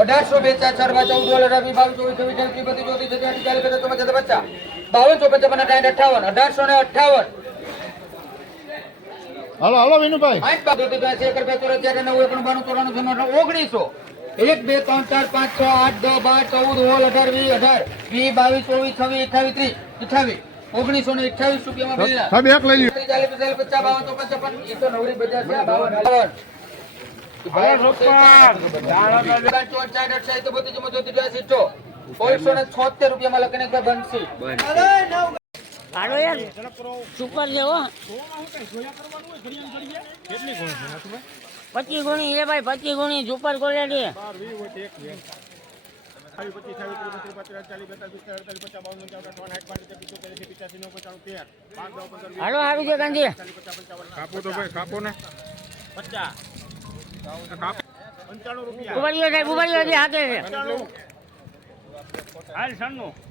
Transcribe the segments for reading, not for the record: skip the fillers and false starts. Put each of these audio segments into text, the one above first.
1800 4 14 18 22 24 25 26 27 28 29 30 32 55 1858 હાલો હાલો વિનુભાઈ 19 1 2 3 4 5 6 8 10 12 14 16 18 20 22 23 24 28 29 રૂપિયામાં મળ્યા. સાહેબ એક લઈ લ્યો. 176 રૂપિયામાં લખીને બનશે. હાલો યાર સુપર જેવો 25 ગુણી એ ભાઈ 25 ગુણી સુપર ક્વોલિટી હાલો હારું છે ગાંધી કાપો તો ભાઈ કાપો ને 95 રૂપિયા સાહેબ ઉભારીઓ છે હાથે છે હાલ 96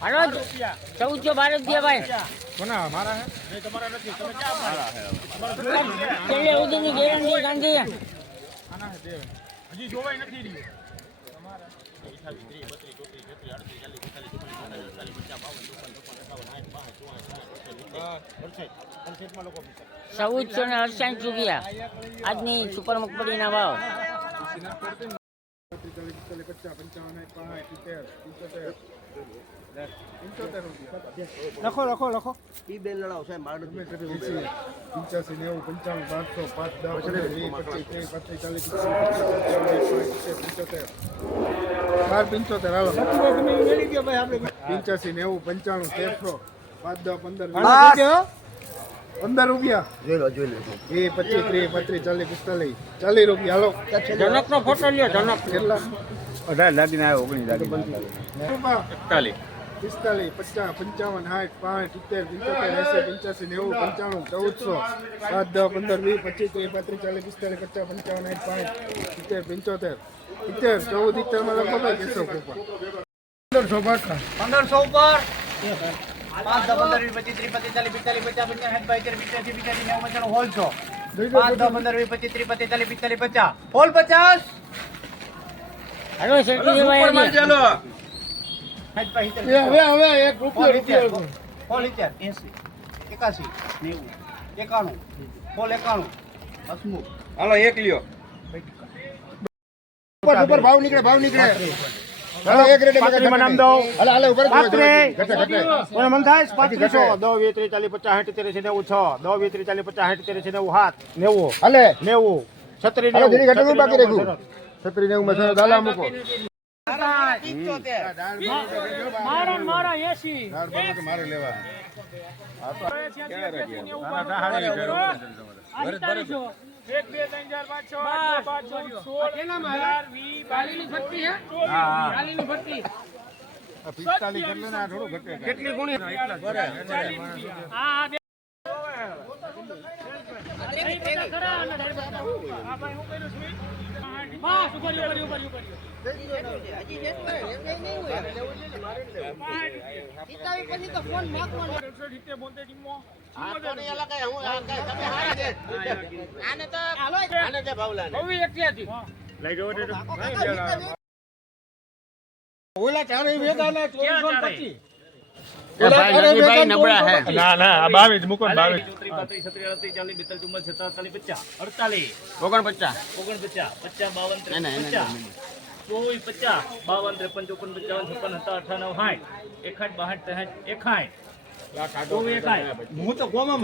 હાલો 1412 રૂપિયા ભાઈ કોના મારા હે છેલ્લે સુધીની ગેરંટી ગાંધી હજી જોવાય નથી રહ્યું. ચૌદસો ને 68 રૂપિયા આજની સુપર મગફળીના ભાવ લખો લખો લખો ઈ બેન લડાવ સાહેબ મારે 85 90 95 500 5 10 20 25 30 હાલો 85 90 95 1300 5 10 15 15 રૂપિયા જોઈ લો 20 25 30 35 40 45 40 રૂપિયા હાલો જનકનો ફોટો લ્યો જનક કેટલા 18 દાદીને આવ્યો 19 દાદી 41 45 50 55 60 65 80 85 90 95 95 95 માં લખો ભાઈ કેસો કોપા 1500 પાકા 1500 ઉપર 5 10 15 20 30 35 40 45 50 55 60 85 85 90 હોલ છો 5 10 15 20 25 30 35 40 45 50 હોલ 50 હાલો શેઠી દેવાય ચાલો હવે એક રૂપિયો હોલ 80 81 90 91 હોલ 91 80 હાલો એક લ્યો ઉપર ભાવ નીકળે હાલો એક રેડે નામ દો હાલે ઉપર ઘટે કોણ મન થાય 3500 10 20 30 40 50 60 90 6 10 20 30 40 50 60 90 7 90 હાલે 90 છત્રી ને ઘટે બાકી રાખ્યું છત્રી ને માં દાલા મૂકો મારા 80 મારે લેવા एक बे तीन चार पाँच छह आठ पाँच दो 16 45 એટલે ના થોડું ઘટે કેટલી ગુણી ઓલા ચારે વેગાના 425 ના ના 22 મૂકો 22 હું તો ગોમાં